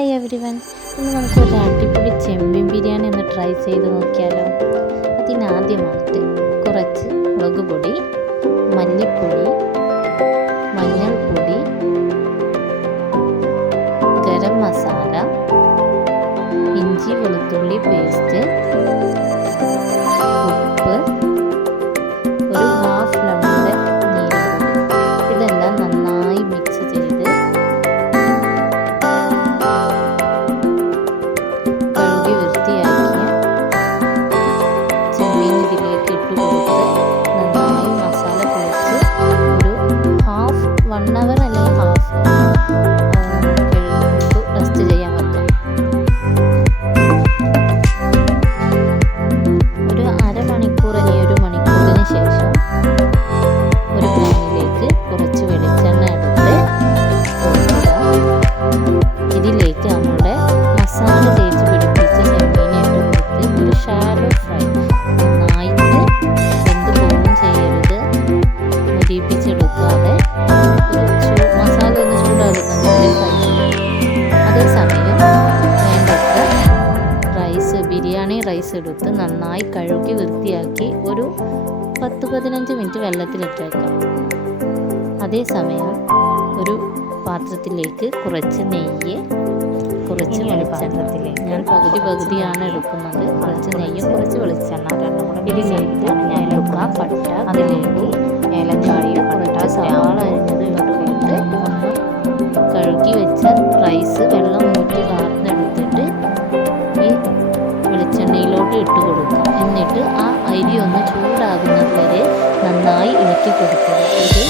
Hi every one ഇന്ന് നമുക്കൊരു അടിപൊളി ചെമ്മീൻ ബിരിയാണി ഒന്ന് ട്രൈ ചെയ്ത് നോക്കിയാലോ? അതിനാദ്യമായിട്ട് കുറച്ച് മുളക് പൊടി മല്ലിപ്പൊടി ഇതിലേക്ക് എടുത്ത് നന്നായി കഴുകി വൃത്തിയാക്കി ഒരു പത്ത് പതിനഞ്ച് മിനിറ്റ് വെള്ളത്തിലിട്ടേക്കാം. അതേസമയം ഒരു പാത്രത്തിലേക്ക് കുറച്ച് നെയ്യ് കുറച്ച് വെളിച്ചെണ്ണത്തിലേക്ക് ഞാൻ പകുതി പകുതിയാണ് എടുക്കുന്നത്. കുറച്ച് നെയ്യും കുറച്ച് വെളിച്ചെണ്ണ. ഇതിലേക്ക് ഞാൻ എടുക്കുക പട്ട അതിലേക്ക് ഏലക്കായും പട്ട സവാള അരിഞ്ഞത് ഇട്ട് കഴുകി വെച്ച റൈസ് വെള്ളം ഊറ്റി വാർന്നെടുത്തിട്ട് കൊടുക്കുക ആ അരി ഒന്ന് ചൂടാകുന്നത് വരെ നന്നായി ഇളക്കി കൊടുക്കുക. ഇത്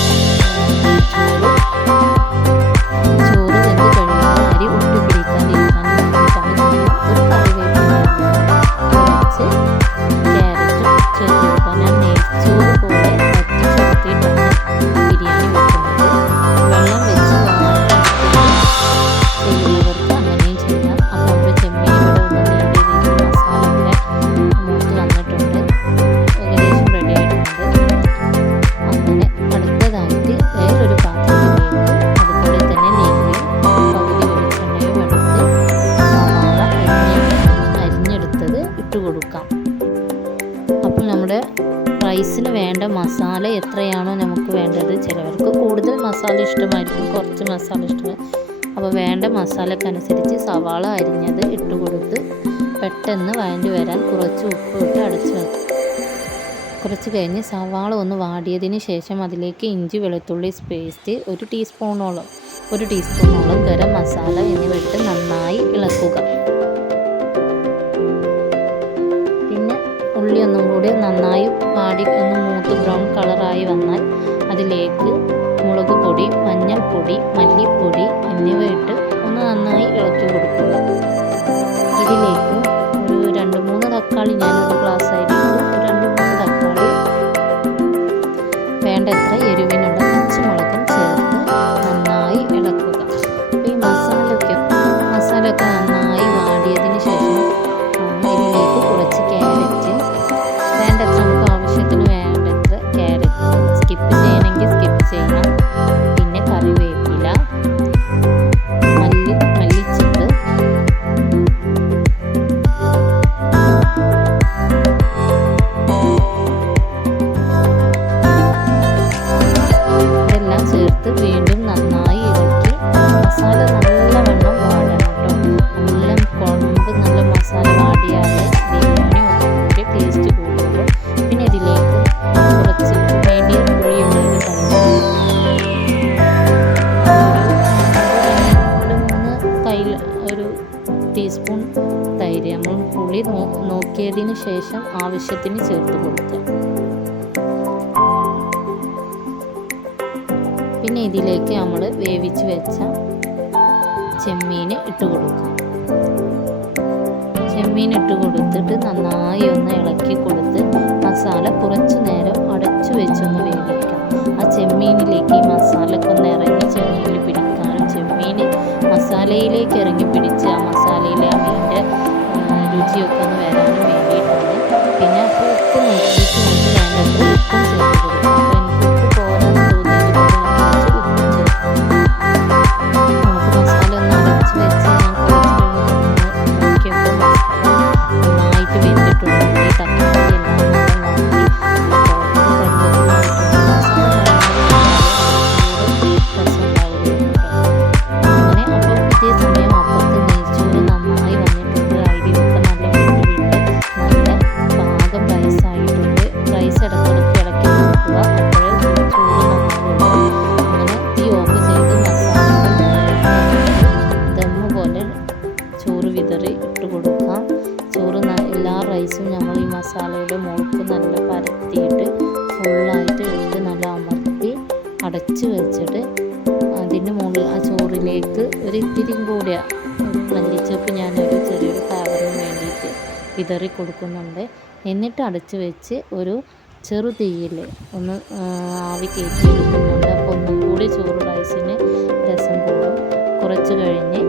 നമ്മുടെ റൈസിന് വേണ്ട മസാല എത്രയാണോ നമുക്ക് വേണ്ടത് ചിലവർക്ക് കൂടുതൽ മസാല ഇഷ്ടമായിരിക്കും കുറച്ച് മസാല ഇഷ്ടമാണ്. അപ്പോൾ വേണ്ട മസാലക്കനുസരിച്ച് സവാള അരിഞ്ഞത് ഇട്ട് കൊടുത്ത് പെട്ടെന്ന് വഴണ്ടി വരാൻ കുറച്ച് ഉപ്പ് ഇട്ട് അടച്ച് വെക്കും. കുറച്ച് കഴിഞ്ഞ് സവാള ഒന്ന് വാടിയതിന് ശേഷം അതിലേക്ക് ഇഞ്ചി വെളുത്തുള്ളി പേസ്റ്റ് ഒരു ടീസ്പൂണോളം ഒരു ടീസ്പൂണോളം ഗരം മസാല എന്നിവ ഇട്ട് നന്നായി ഇളക്കുക. ഉള്ളി ഒന്നും കൂടി നന്നായി വാടി ഒന്ന് മൂത്ത് ബ്രൗൺ കളറായി വന്നാൽ അതിലേക്ക് മുളക് പൊടി മഞ്ഞൾപ്പൊടി മല്ലിപ്പൊടി എന്നിവ ഇട്ട് ഒന്ന് നന്നായി ഇളക്കി കൊടുക്കുക. ഇതിലേക്ക് ഒരു രണ്ട് മൂന്ന് തക്കാളി ഞാനൊരു നോക്കിയതിന് ശേഷം ആവശ്യത്തിന് ചേർത്ത് കൊടുക്കുക പിന്നെ ഇതിലേക്ക് നമ്മൾ വേവിച്ച് വെച്ച ചെമ്മീൻ ഇട്ട് കൊടുക്കുക ചെമ്മീൻ ഇട്ട് കൊടുത്തിട്ട് നന്നായി ഒന്ന് ഇളക്കി കൊടുത്ത് മസാല കുറച്ച് നേരം അടച്ചു വെച്ചൊന്ന് വേവിക്കാം. ആ ചെമ്മീനിലേക്ക് ഈ മസാലക്കൊന്ന് ഇറങ്ങി ചെമ്മീനിൽ പിടിക്കാനും ചെമ്മീൻ മസാലയിലേക്ക് ഇറങ്ങി പിടിച്ച് റൈസും ഞങ്ങൾ ഈ മസാലയുടെ മുളക്ക് നല്ല പരത്തിയിട്ട് ഫുള്ളായിട്ട് എടുത്ത് നല്ല അമർത്തി അടച്ച് വെച്ചിട്ട് അതിന്റെ മുകളിൽ ആ ചോറിലേക്ക് ഒരു ഇത്തിരി കൂടിയ മല്ലിച്ചപ്പ് ഞാനൊരു ചെറിയൊരു കവറിന് വേണ്ടിയിട്ട് വിതറി കൊടുക്കുന്നുണ്ട്. എന്നിട്ട് അടച്ച് വെച്ച് ഒരു ചെറു തീയിൽ ഒന്ന് ആവി കയറ്റി എടുക്കുന്നുണ്ട് അപ്പോൾ ഒന്നും കൂടി ചോറ് റൈസിന് രസം പോകും കുറച്ച് കഴിഞ്ഞ്